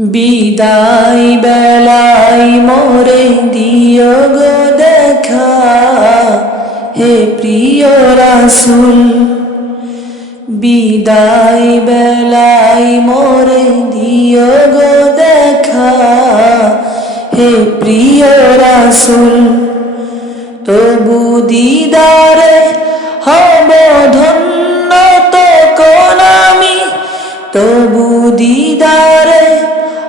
বিদায় বেলায় মোরে দিও গো দেখা, হে প্রিয় রাসূল। বিদায় বেলায় মোরে দিও গো দেখা, হে প্রিয় রাসূল। তবু দিদারে হব ধন্য তখন আমি, তবু দিদারে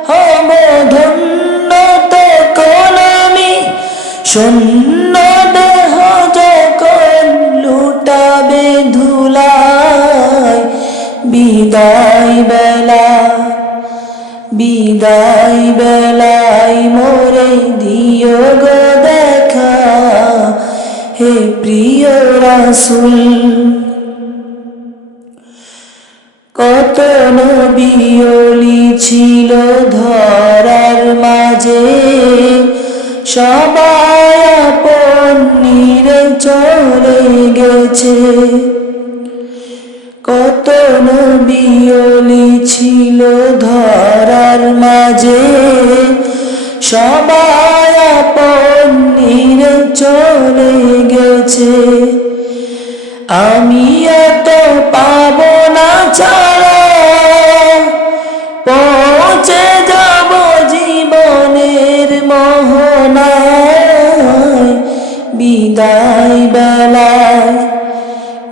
হব ধন্য তখন আমি। শূন্য দেহ যখন লুটাবে ধুলায়, বিদায় বেলা বিদায় বেলায় মোরে দিও গো দেখা, হে প্রিয় রাসূল। কত নবী ওলি ছিল ধরার মাঝে, সবাই আপন নিরে চলে গেছে। কত নবী ওলি ছিল ধরার মাঝে, সবাই আপন নিরে চলে গেছে। আমি এত পাবো না ছাড়া, পৌঁছে যাব জীবনের মোহনায়। বিদায় বেলায়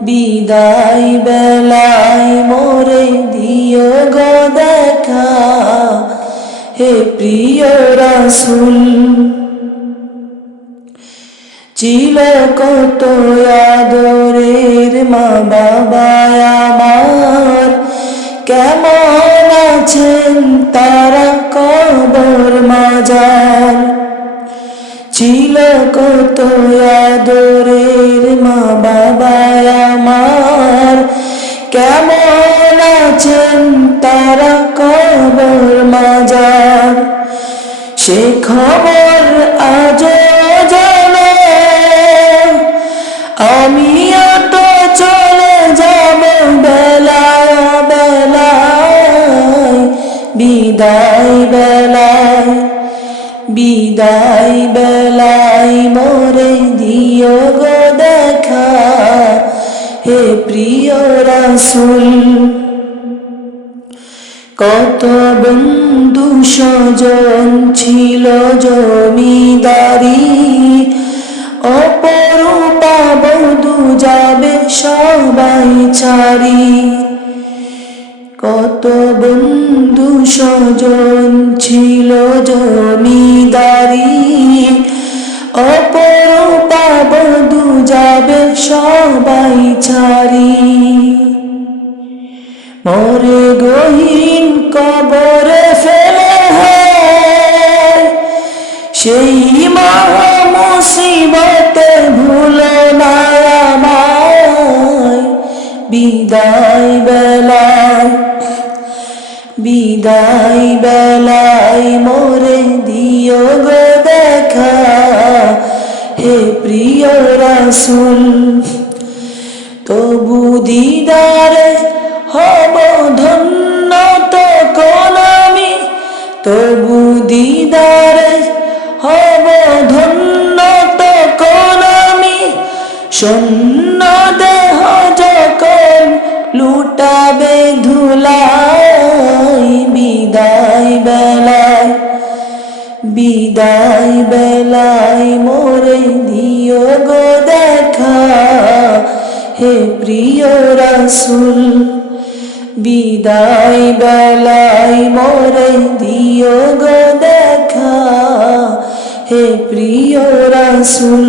বিদায় বেলায় মোরে দিও গো দেখা, হে প্রিয় রাসূল। ছিল কত আদরের মা বাবা আমার, কেমন আছেন তারা কবর মাজার। ছিল কত আদরের মা বাবা আমার, কেমন আছেন তারা কবর মাজার। সে খবর আজও জানে, আমিও তো চলে যাব বেলায় বেলায়। বিদায় বেলায় বিদায় বেলায় মোরে দিও গো দেখা, হে প্রিয় রাসূল। কত বন্ধু স্বজন ছিল জমিদারি, অপরূপা বধূ যাবে সবাই ছাড়ি। কত বন্ধু স্বজন ছিল জমিদারি, অপরূপা বধূ যাবে সবাই ছাড়ি। মোরে গহীন কবরে ফেলে সেই মহা মুসিবতে ভুলো না আমায়। বিদায় বেলায় বিদায় বেলায় মোরে দিও গো দেখা, হে প্রিয় রাসূল। তবু দিদারে হব ধন্য তখন আমি, তবু দিদারে হব ধন্য তখন আমি। শূন্য দেহ যখন লুটাবে ধুলায়, বিদায় বেলায় বিদায় বেলায় মোরে দিও গো দেখা, হে প্রিয় রাসূল। বিদায় বেলায় মোরে দিও গো দেখা, হে প্রিয় রাসূল।